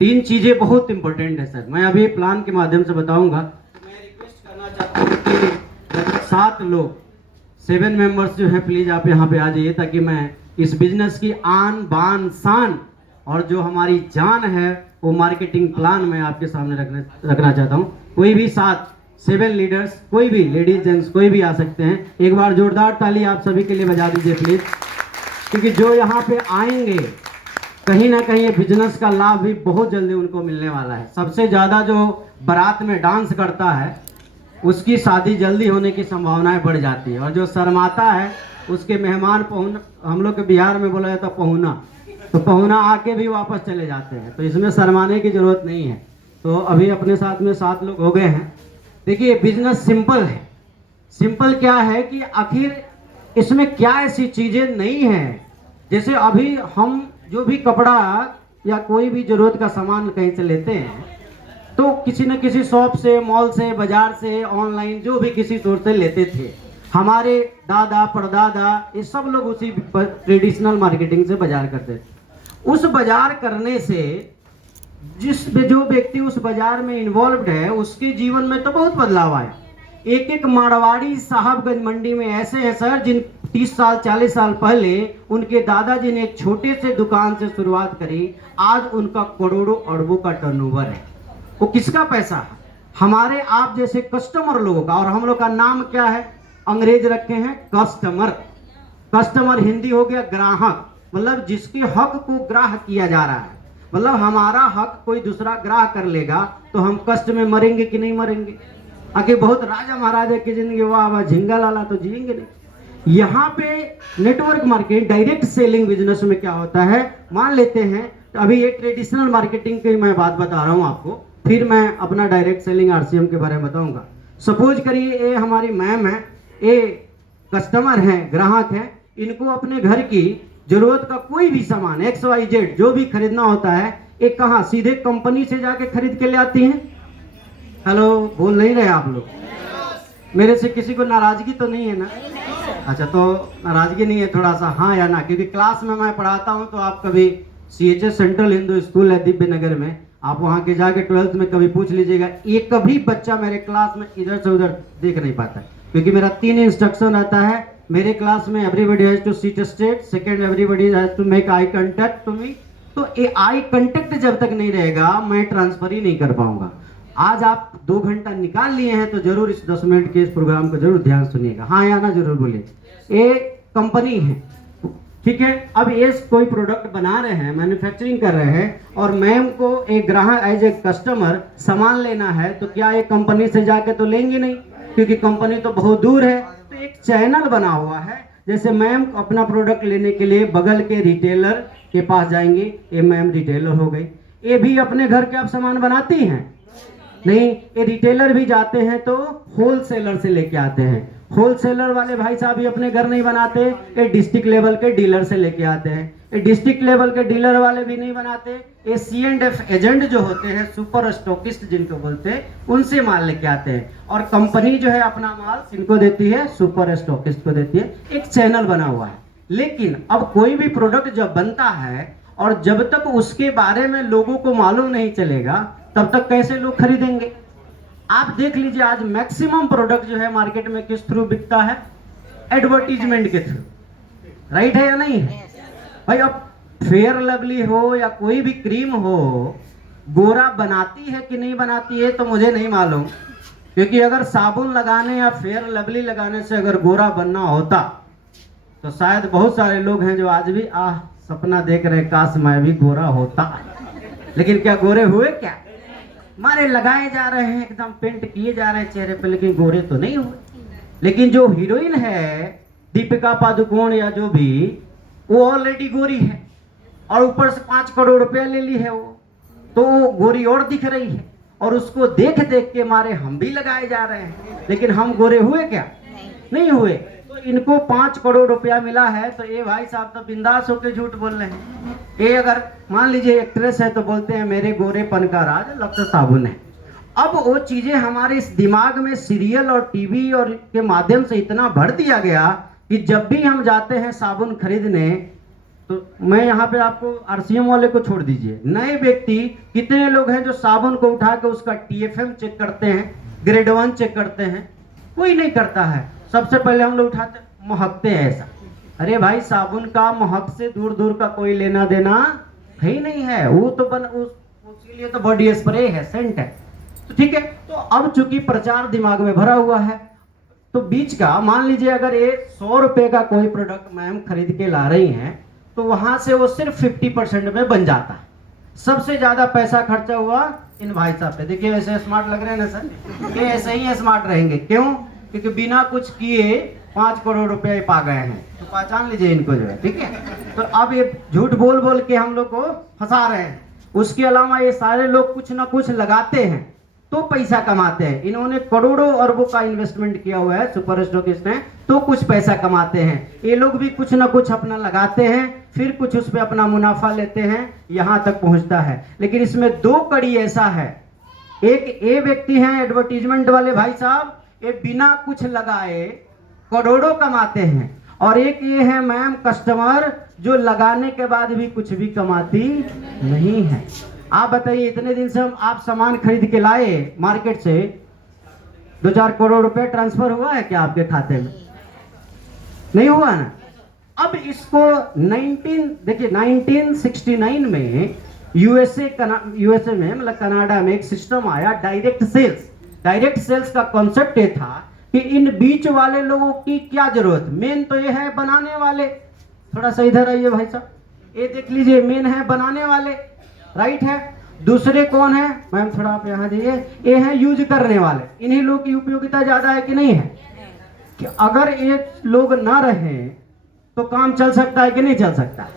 तीन चीजें बहुत इंपॉर्टेंट है सर, मैं अभी प्लान के माध्यम से बताऊंगा। मैं रिक्वेस्ट करना चाहता हूँ कि लगभग 7 लोग, 7 मेंबर्स जो है, प्लीज आप यहाँ पे आ जाइए, ताकि मैं इस बिजनेस की आन बान शान और जो हमारी जान है वो मार्केटिंग प्लान मैं आपके सामने रखना चाहता हूँ। कोई भी 7 लीडर्स, कोई भी लेडीज जेंट्स कोई भी आ सकते हैं। एक बार जोरदार ताली आप सभी के लिए बजा दीजिए प्लीज, क्योंकि जो यहाँ पे आएंगे कहीं ना कहीं ये बिजनेस का लाभ भी बहुत जल्दी उनको मिलने वाला है। सबसे ज्यादा जो बारात में डांस करता है उसकी शादी जल्दी होने की संभावनाएं बढ़ जाती है, और जो शर्माता है उसके मेहमान पहुना, हम लोग के बिहार में बोला जाता पहुना, तो पहुना आके भी वापस चले जाते हैं। तो इसमें शर्माने की जरूरत नहीं है। तो अभी अपने साथ में 7 लोग हो गए हैं। देखिए बिजनेस सिंपल है। सिंपल क्या है कि आखिर इसमें क्या ऐसी चीजें नहीं है। जैसे अभी हम जो भी कपड़ा या कोई भी जरूरत का सामान कहीं से लेते हैं तो किसी न किसी शॉप से, मॉल से, बाजार से, ऑनलाइन, जो भी किसी सोर्स से लेते थे। हमारे दादा परदादा ये सब लोग उसी ट्रेडिशनल मार्केटिंग से बाजार करते थे। उस बाजार करने से जो व्यक्ति उस बाजार में इन्वॉल्व है उसके जीवन में तो बहुत बदलाव आया। एक एक मारवाड़ी साहबगंज मंडी में ऐसे हैं सर, जिन 30 साल 40 साल पहले उनके दादाजी ने एक छोटे से दुकान से शुरुआत करी, आज उनका करोड़ों अरबों का टर्नओवर है। वो किसका पैसा है? हमारे आप जैसे कस्टमर लोगों का। और हम लोग का नाम क्या है? अंग्रेज रखे हैं कस्टमर। कस्टमर हिंदी हो गया ग्राहक, मतलब जिसके हक को ग्राह किया जा रहा है। मतलब हमारा हक कोई दूसरा ग्राह कर लेगा तो हम कष्ट में मरेंगे कि नहीं मरेंगे? आगे बहुत राजा महाराजा की जिंदगी, वाह वाह झिंगा लाला, तो जिएंगे नहीं। यहाँ पे network market, direct selling business में क्या होता है, मान लेते हैं अभी ये ट्रेडिशनल मार्केटिंग की मैं बात बता रहा हूँ आपको, फिर मैं अपना डायरेक्ट सेलिंग आरसीएम के बारे में बताऊंगा। सपोज करिए ये हमारी मैम है, ये कस्टमर हैं, ग्राहक हैं, इनको अपने घर की जरूरत का कोई भी सामान XYZ जो भी खरीदना होता है, एक कहाँ सीधे कंपनी से जाके खरीद के ले आती हैं। हेलो, बोल नहीं रहे आप लोग? मेरे से किसी को नाराजगी तो नहीं है ना? अच्छा, तो नाराजगी नहीं है थोड़ा सा हाँ या ना, क्योंकि क्लास में मैं पढ़ाता हूँ। तो आप कभी CHS सेंट्रल हिंदू स्कूल है दिव्य नगर में, आप वहाँ के जाके 12th में कभी पूछ लीजिएगा, एक कभी बच्चा मेरे क्लास में इधर से उधर देख नहीं पाता, क्योंकि मेरा 3 इंस्ट्रक्शन रहता है मेरे क्लास में। Everybody has to sit straight, second everybody has to make eye contact to me. तो ये आई कांटेक्ट जब तक नहीं रहेगा मैं ट्रांसफर ही नहीं कर पाऊंगा। आज आप 2 घंटा निकाल लिए हैं तो जरूर इस 10 मिनट के इस प्रोग्राम को जरूर ध्यान सुनिएगा, हाँ या ना जरूर बोलिए। ये कंपनी है, ठीक है। अब ये कोई प्रोडक्ट बना रहे हैं, मैन्युफैक्चरिंग कर रहे हैं, और मैम को एक ग्राहक एज ए कस्टमर सामान लेना है, तो क्या एक कंपनी से जाके तो लेंगे नहीं, क्योंकि कंपनी तो बहुत दूर है। तो एक चैनल बना हुआ है, जैसे मैम अपना प्रोडक्ट लेने के लिए बगल के रिटेलर के पास जाएंगे, ये मैम रिटेलर हो गई। ये भी अपने घर के आप सामान बनाती हैं नहीं, ये रिटेलर भी जाते हैं तो होलसेलर से लेके आते हैं। होलसेलर वाले भाई साहब भी अपने घर नहीं बनाते, ये डिस्ट्रिक्ट लेवल के डीलर से लेके आते हैं। ये डिस्ट्रिक्ट लेवल के डीलर वाले भी नहीं बनाते, ये C&F एजेंट जो होते हैं, सुपर स्टॉकिस्ट जिनको बोलते हैं, उनसे माल लेके आते हैं। और कंपनी जो है अपना माल इनको देती है, सुपर स्टॉकिस्ट को देती है। एक चैनल बना हुआ है। लेकिन अब कोई भी प्रोडक्ट जब बनता है और जब तक उसके बारे में लोगों को मालूम नहीं चलेगा तब तक कैसे लोग खरीदेंगे? आप देख लीजिए आज मैक्सिमम प्रोडक्ट जो है मार्केट में किस थ्रू बिकता है? एडवर्टीजमेंट के थ्रू, राइट है या नहीं है भाई? अब फेयर लवली हो या कोई भी क्रीम हो, गोरा बनाती है कि नहीं बनाती है तो मुझे नहीं मालूम, क्योंकि अगर साबुन लगाने या फेयर लवली लगाने से अगर गोरा बनना होता तो शायद बहुत सारे लोग हैं जो आज भी सपना देख रहे काश मैं भी गोरा होता। लेकिन क्या गोरे हुए? क्या मारे लगाए जा रहे हैं, एकदम पेंट किए जा रहे हैं चेहरे पे, लेकिन गोरे तो नहीं हुए। लेकिन जो हीरोइन है दीपिका पादुकोण या जो भी, वो ऑलरेडी गोरी है और ऊपर से 5 करोड़ रुपया ले ली है वो, तो वो गोरी और दिख रही है, और उसको देख देख के मारे हम भी लगाए जा रहे हैं। लेकिन हम गोरे हुए क्या? नहीं हुए। तो इनको 5 करोड़ रुपया मिला है, तो ये भाई साहब तो बिंदास होकर झूठ बोल रहे हैं। ये अगर मान लीजिए एक्ट्रेस है तो बोलते हैं मेरे गोरेपन का राज लक्ष्य साबुन है। अब वो चीजें हमारे इस दिमाग में सीरियल और टीवी और के माध्यम से इतना भर दिया गया कि जब भी हम जाते हैं साबुन खरीदने तो मैं यहाँ पे आपको आरसीएम वाले को छोड़ दीजिए, नए व्यक्ति कितने लोग हैं जो साबुन को उठा के उसका टीएफएम चेक करते हैं, ग्रेड 1 चेक करते हैं? कोई नहीं करता है। सबसे पहले हम लोग उठाते महकते हैं ऐसा। अरे भाई, साबुन का महक से दूर दूर का कोई लेना देना है ही नहीं है। वो तो उसके लिए तो बॉडी स्प्रे है, सेंट है। तो ठीक है, तो अब चूंकि प्रचार दिमाग में भरा हुआ है, तो बीच का मान लीजिए अगर ये 100 रुपए का कोई प्रोडक्ट मैम खरीद के ला रही हैं, तो वहां से वो सिर्फ 50% में बन जाता है। सबसे ज्यादा पैसा खर्चा हुआ इन भाई साहब पे। देखिए ऐसे स्मार्ट लग रहे हैं ना सर, ये ऐसे ही स्मार्ट रहेंगे। क्यों? क्योंकि बिना कुछ किए 5 करोड़ रुपए पा गए हैं। तो पहचान लीजिए इनको जो है, ठीक है। तो अब ये झूठ बोल बोल के हम लोग को फंसा रहे हैं। उसके अलावा ये सारे लोग कुछ ना कुछ लगाते हैं तो पैसा कमाते हैं। इन्होंने करोड़ों अरबों का इन्वेस्टमेंट किया हुआ है सुपर स्टॉकिस्ट ने, तो कुछ पैसा कमाते हैं। ये लोग भी कुछ ना कुछ अपना लगाते हैं, फिर कुछ उस पर अपना मुनाफा लेते हैं, यहां तक पहुंचता है। लेकिन इसमें 2 कड़ी ऐसा है। एक ये व्यक्ति है एडवर्टीजमेंट वाले भाई साहब, ये बिना कुछ लगाए करोड़ों कमाते हैं, और एक ये है मैम कस्टमर जो लगाने के बाद भी कुछ भी कमाती नहीं है। आप बताइए, इतने दिन से हम आप सामान खरीद के लाए मार्केट से, 2-4 करोड़ रुपए ट्रांसफर हुआ है क्या आपके खाते में? नहीं हुआ ना। अब इसको 1969 में यूएसए में, मतलब कनाडा में एक सिस्टम आया, डायरेक्ट सेल्स। डायरेक्ट सेल्स का कॉन्सेप्ट ये था कि इन बीच वाले लोगों की क्या जरूरत। मेन तो ये है बनाने वाले। थोड़ा सा इधर आइए भाई साहब, ये देख लीजिए, मेन है बनाने वाले, राइट है। दूसरे कौन है मैम? थोड़ा आप यहाँ जाइए। ये है यूज करने वाले। इन्हीं लोग की उपयोगिता ज्यादा है कि नहीं है? कि अगर ये लोग ना रहे तो काम चल सकता है कि नहीं चल सकता?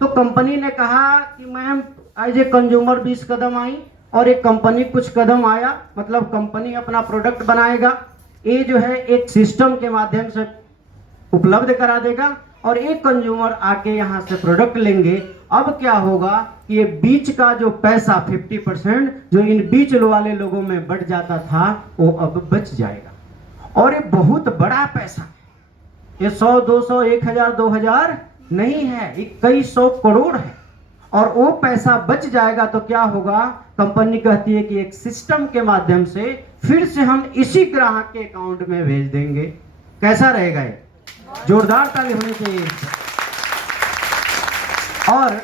तो कंपनी ने कहा कि मैम एज ए कंज्यूमर 20 कदम आई और एक कंपनी कुछ कदम आया, मतलब कंपनी अपना प्रोडक्ट बनाएगा, ये जो है एक सिस्टम के माध्यम से उपलब्ध करा देगा और एक कंज्यूमर आके यहाँ से प्रोडक्ट लेंगे। अब क्या होगा कि ये बीच का जो पैसा 50% जो इन बीच वाले लोगों में बढ़ जाता था, वो अब बच जाएगा। और ये बहुत बड़ा पैसा है, ये 100, 200, 1000, 2000 नहीं है, ये कई 100 करोड़ है। और वो पैसा बच जाएगा तो क्या होगा? कंपनी कहती है कि एक सिस्टम के माध्यम से फिर से हम इसी ग्राहक के अकाउंट में भेज देंगे। कैसा रहेगा ये? जोरदार ताली होनी चाहिए। और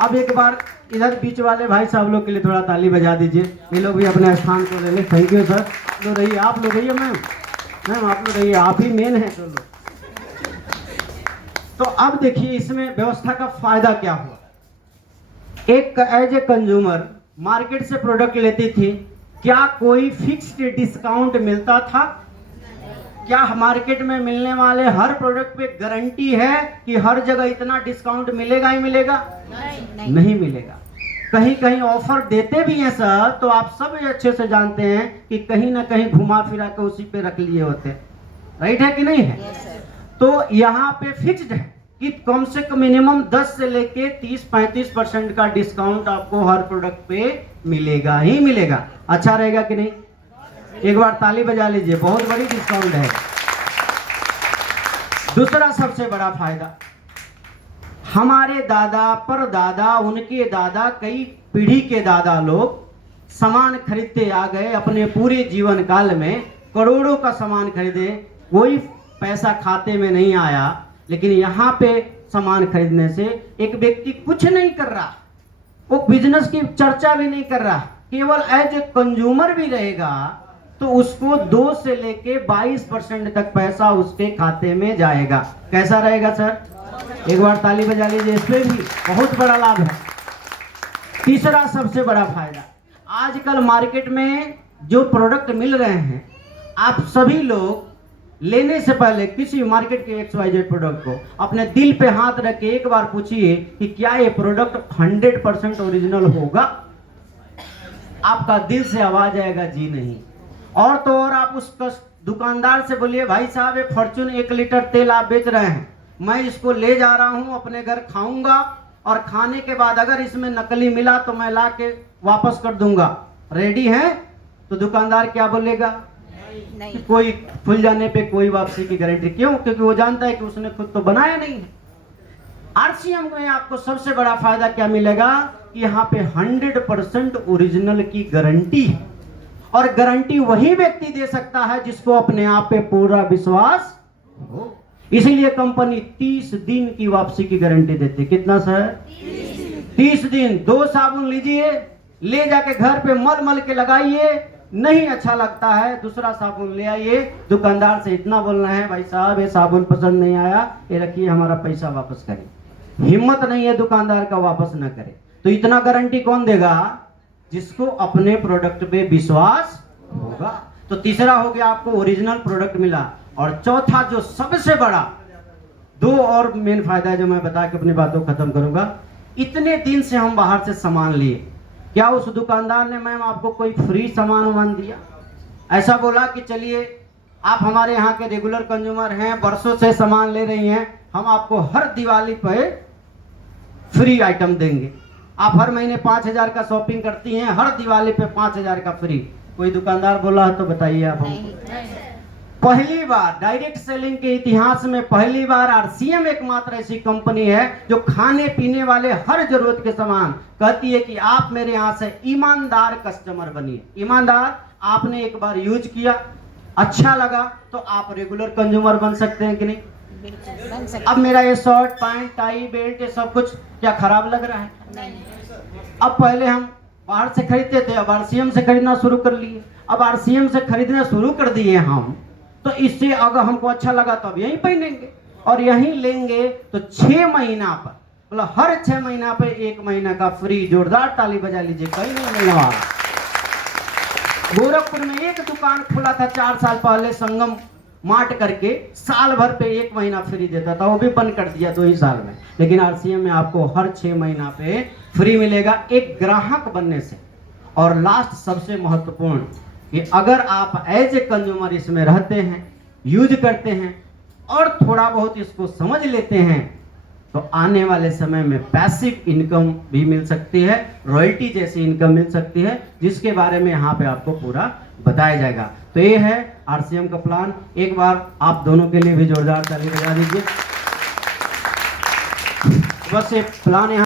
अब एक बार इधर बीच वाले भाई साहब लोग के लिए थोड़ा ताली बजा दीजिए, ये लोग भी अपने स्थान को ले ले। Thank you sir. आप लोग रहिए, आप लोग रहिए मैम, आप लोग रहिए, आप ही मेन है। चलो, तो अब देखिए इसमें व्यवस्था का फायदा क्या हुआ। एक एज ए कंज्यूमर मार्केट से प्रोडक्ट लेती थी, क्या कोई फिक्स्ड डिस्काउंट मिलता था? क्या मार्केट में मिलने वाले हर प्रोडक्ट पे गारंटी है कि हर जगह इतना डिस्काउंट मिलेगा ही मिलेगा? नहीं मिलेगा। कहीं कहीं ऑफर देते भी हैं सर, तो आप सब अच्छे से जानते हैं कि कहीं ना कहीं घुमा फिरा के उसी पे रख लिए होते हैं, राइट है कि नहीं है? तो यहाँ पे फिक्स्ड है कि कम से कम मिनिमम 10 से लेके 30-35% का डिस्काउंट आपको हर प्रोडक्ट पे मिलेगा ही मिलेगा। अच्छा रहेगा कि नहीं? एक बार ताली बजा लीजिए, बहुत बड़ी डिस्काउंट है। दूसरा सबसे बड़ा फायदा, हमारे दादा परदादा, उनके दादा, कई पीढ़ी के दादा लोग सामान खरीदते आ गए अपने पूरे जीवन काल में, करोड़ों का सामान खरीदे, कोई पैसा खाते में नहीं आया। लेकिन यहाँ पे सामान खरीदने से एक व्यक्ति कुछ नहीं कर रहा, वो बिजनेस की चर्चा भी नहीं कर रहा, केवल एज ए कंज्यूमर भी रहेगा, तो उसको 2 से लेके 22% तक पैसा उसके खाते में जाएगा। कैसा रहेगा सर? एक बार ताली बजा लीजिए, इस पे भी बहुत बड़ा लाभ है। तीसरा सबसे बड़ा फायदा, आजकल मार्केट में जो प्रोडक्ट मिल रहे हैं, आप सभी लोग लेने से पहले किसी मार्केट के XYZ प्रोडक्ट को अपने दिल पे हाथ रख के एक बार पूछिए कि क्या ये प्रोडक्ट 100% ओरिजिनल होगा? आपका दिल से आवाज आएगा जी नहीं। और तो और आप उस दुकानदार से बोलिए, भाई साहब ये फॉर्च्यून 1 लीटर तेल आप बेच रहे हैं, मैं इसको ले जा रहा हूं अपने घर, खाऊंगा और खाने के बाद अगर इसमें नकली मिला तो मैं ला के वापस कर दूंगा, रेडी है? तो दुकानदार क्या बोलेगा? नहीं। कोई खुल जाने पे कोई वापसी की गारंटी। क्यों? क्योंकि वो जानता है कि उसने खुद तो बनाया नहीं है। आरसीएम में आपको सबसे बड़ा फायदा क्या मिलेगा, यहाँ पे 100% ओरिजिनल की गारंटी है, और गारंटी वही व्यक्ति दे सकता है जिसको अपने आप पे पूरा विश्वास हो। इसीलिए कंपनी 30 दिन की वापसी की गारंटी देती है। कितना सर? 30 दिन। 2 साबुन लीजिए, ले जाके घर पे मल मल के लगाइए, नहीं अच्छा लगता है दूसरा साबुन ले आइए। दुकानदार से इतना बोलना है, भाई साहब ये साबुन पसंद नहीं आया, ये रखिए, हमारा पैसा वापस करिए। हिम्मत नहीं है दुकानदार का वापस न करे। तो इतना गारंटी कौन देगा? जिसको अपने प्रोडक्ट पे विश्वास होगा। तो तीसरा हो गया, आपको ओरिजिनल प्रोडक्ट मिला। और चौथा जो सबसे बड़ा, 2 और मेन फायदा है जो मैं बता के अपनी बातों को खत्म करूंगा। इतने दिन से हम बाहर से सामान लिए, क्या उस दुकानदार ने मैम आपको कोई फ्री सामान दिया? ऐसा बोला कि चलिए आप हमारे यहाँ के रेगुलर कंज्यूमर हैं, बरसों से सामान ले रही हैं, हम आपको हर दिवाली पे फ्री आइटम देंगे। आप हर महीने 5000 का शॉपिंग करती हैं, हर दिवाली पे 5000 का फ्री। कोई दुकानदार बोला है तो बताइए आप हमको। पहली बार डायरेक्ट सेलिंग के इतिहास में पहली बार आरसीएम एकमात्र ऐसी कंपनी है जो खाने पीने वाले हर जरूरत के सामान कहती है कि आप मेरे यहाँ से ईमानदार कस्टमर बनिए। ईमानदार, आपने एक बार यूज किया, अच्छा लगा तो आप रेगुलर कंज्यूमर बन सकते हैं कि नहीं? अब मेरा ये शर्ट पैंट टाई बेल्ट ये सब कुछ क्या खराब लग रहा है? अब पहले हम बाहर से खरीदते थे, अब आरसीएम से खरीदना शुरू कर लिए। अब आरसीएम से खरीदना शुरू कर दिए हम, तो इससे अगर हमको अच्छा लगा तो अब यहीं पहनेंगे और यहीं लेंगे। तो 6 महीना पर, मतलब हर 6 महीना पे 1 महीना का फ्री। जोरदार ताली बजा लीजिए, कहीं नहीं मिलने वाला। गोरखपुर में एक दुकान खुला था 4 साल पहले, संगम मार्ट करके, साल भर पे 1 महीना फ्री देता था, वो भी बंद कर दिया 2 ही साल में। लेकिन आरसीएम में आपको हर 6 महीना पे फ्री मिलेगा एक ग्राहक बनने से। और लास्ट सबसे महत्वपूर्ण कि अगर आप एज ए कंज्यूमर इसमें रहते हैं, यूज करते हैं और थोड़ा बहुत इसको समझ लेते हैं, तो आने वाले समय में पैसिव इनकम भी मिल सकती है, रॉयल्टी जैसी इनकम मिल सकती है, जिसके बारे में यहाँ पे आपको पूरा बताया जाएगा। तो ये है आरसीएम का प्लान। एक बार आप दोनों के लिए भी जोरदार ताली बजा दीजिए। बस ये प्लान यहाँ